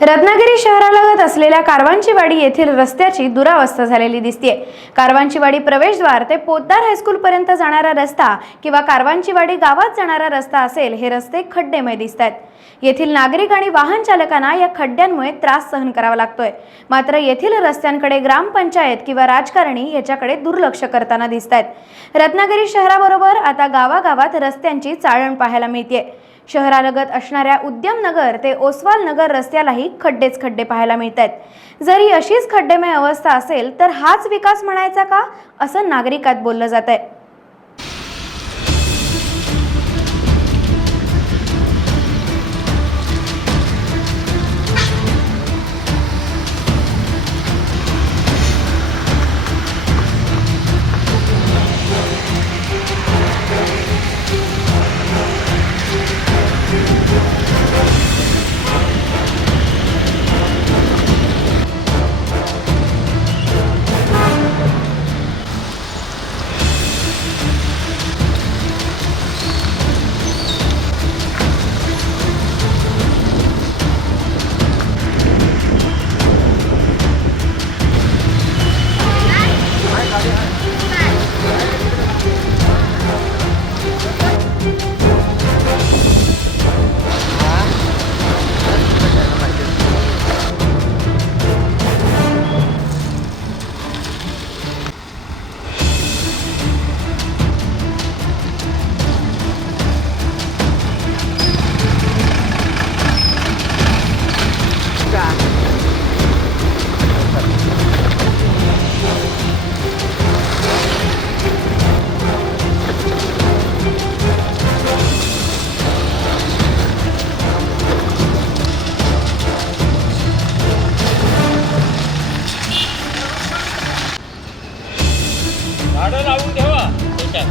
रत्नागिरी शहरालगत असलेल्या कारवांचीवाडी येथील रस्त्याची दुरावस्था झालेली दिसते। कारवांचीवाडी प्रवेशद्वार ते पोद्दार हायस्कूल पर्यंत जाणारा रस्ता किंवा कारवांचीवाडी गावात जाणारा रस्ता असेल, हे रस्ते खड्डेमय दिसतात। येथील नागरिक आणि वाहन चालकांना या खड्ड्यांमुळे त्रास सहन करावा लागतोय। मात्र येथील रस्त्यांकडे ग्रामपंचायत किंवा राजकारणी याच्याकडे दुर्लक्ष करताना दिसतात। रत्नागिरी शहराबरोबर आता गावागावात रस्त्यांची चाळण पाहायला मिळते। शहरालगत असणाऱ्या उद्यम नगर ते ओसवाल नगर रस्त्यालाही खड्डेच खड्डे पाहायला मिळतात। जरी अशीच खड्डेमय अवस्था असेल तर हाच विकास म्हणायचा का, असं नागरिकात बोललं जात आहे। झाडं लावून ठेवा त्याच्यात।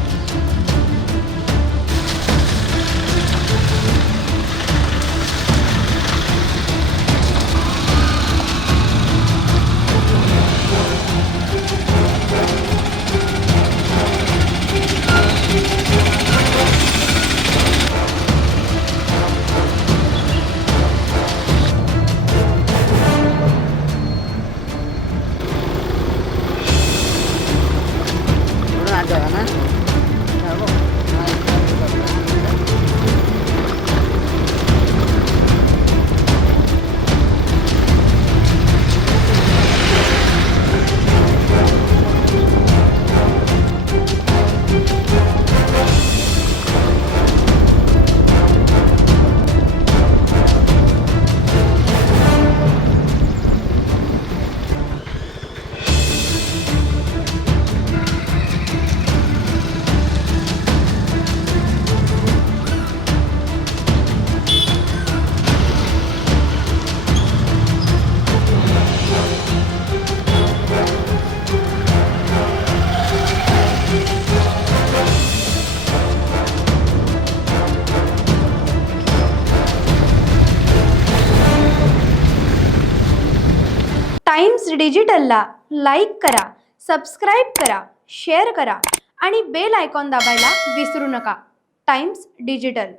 टाइम्स डिजिटलला लाईक करा, सबस्क्राइब करा, शेअर करा आणि बेल आयकॉन दाबायला विसरू नका। Times digital.